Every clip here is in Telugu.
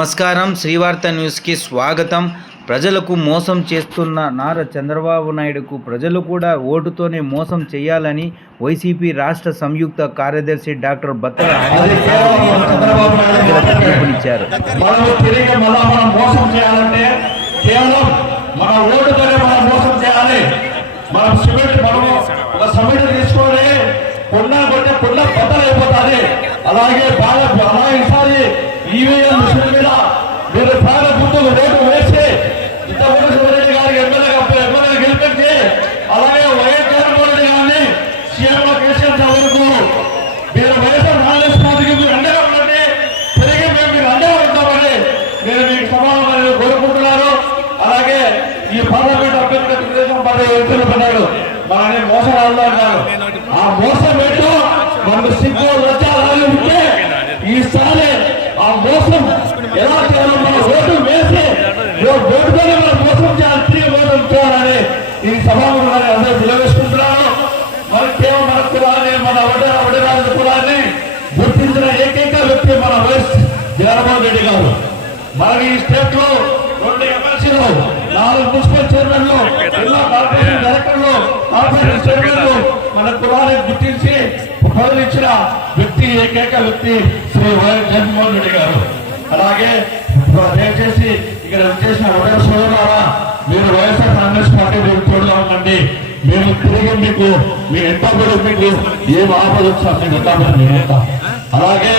నమస్కారం, శ్రీవార్త న్యూస్కి స్వాగతం. ప్రజలకు మోసం చేస్తున్న నారా చంద్రబాబు నాయుడుకు ప్రజలు కూడా ఓటుతోనే మోసం చేయాలని వైసీపీ రాష్ట్ర సంయుక్త కార్యదర్శి డాక్టర్ బత్తల పిలుపునిచ్చారు. అలాగే ఈవీఎం మిషన్ మీద మీరు ప్రాణ గుర్తులు ఓటు వేసి ఇంతకుముందు శివరెడ్డి గారికి ఎమ్మెల్యే గెలిపించి అలాగే వైఎస్ జగన్మోహన్ రెడ్డి గారిని సీఎంగా కేసీఆర్ వరకు మీరు వైఎస్ఆర్ కాంగ్రెస్ పార్టీకి మీరు అండగా ఉండండి, తిరిగి మేము మీకు అండగా ఉంటామని నేను మీకు సమాధానం కోరుకుంటున్నాను. అలాగే ఈ పార్లమెంట్ అభ్యర్థి తెలుగుదేశం పార్టీ వ్యక్తులు పడ్డాడు మనని మోసగాళ్ళు అన్నారు. ఆ మోసం పెట్టు మనకు సిగ్గు లజ్జాలు ఉంటే ఈసారి ఆ మోసం ఎలా చేయాలో మన ఓటు వేసి ఓటుతోనే మనం మోసం చేయాలి, తిరిగి మోసం చేయాలని ఈ సభాముఖంగా అందరూ నిలవేసుకుంటున్నాను. మన కేవలం మన కులాన్ని, మన వడ్డరాజు కులాన్ని గుర్తించిన ఏకైక వ్యక్తి మన వైఎస్ జగన్మోహన్ రెడ్డి గారు. మనకి ఈ స్టేట్ లో 2 ఎమ్మెల్సీలు, 4 మున్సిపల్ చైర్మన్లు, జిల్లా కార్పొరేషన్ డైరెక్టర్లు, కార్పొరేషన్ చైర్మన్లు మన కులాన్ని గుర్తించి పదవి ఇచ్చిన వ్యక్తి, ఏకైక వ్యక్తి శ్రీ వైఎస్ జగన్మోహన్ రెడ్డి గారు. అలాగే దయచేసి ఇక్కడ చేసిన ఒకటే సోదరులారా, మీరు వైఎస్ఆర్ కాంగ్రెస్ పార్టీ తోడుగా ఉండండి. మేము తిరిగి మీకు మీ ఎంతో కూడా మీకు ఏం ఆపద వచ్చా మీకు. అలాగే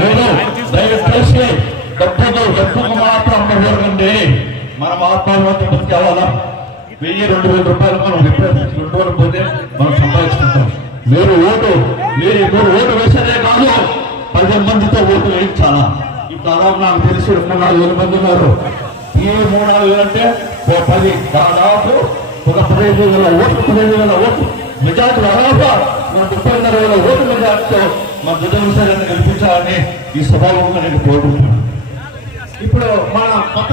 మీరు దయచేసి డబ్బుకు మాత్రం అమ్మకూడదండి. మనం ఆత్మహత్య బతికేవాళ్ళం. 1000-2000 రూపాయలు మనం రిపేర్ పోతే మనం సంపాదించుకుంటాం. మీరు ఓటు వేసేదే కాదు, 10 మందితో ఓటు వేయించాలా. ఇప్పుడు దాదాపు నాకు తెలిసి 3-4 మంది ఉన్నారు. ఈ 3-4 అంటే 10, దాదాపు ఒక 15,000 ఓట్లు మెజార్టీ, దాదాపు మన 30,000 ఓటు మెజార్టీతో మన జగన్ గెలిపించాలని ఈ సభాముఖంగా నేను కోరుకుంటున్నాను. ఇప్పుడు మన కొత్త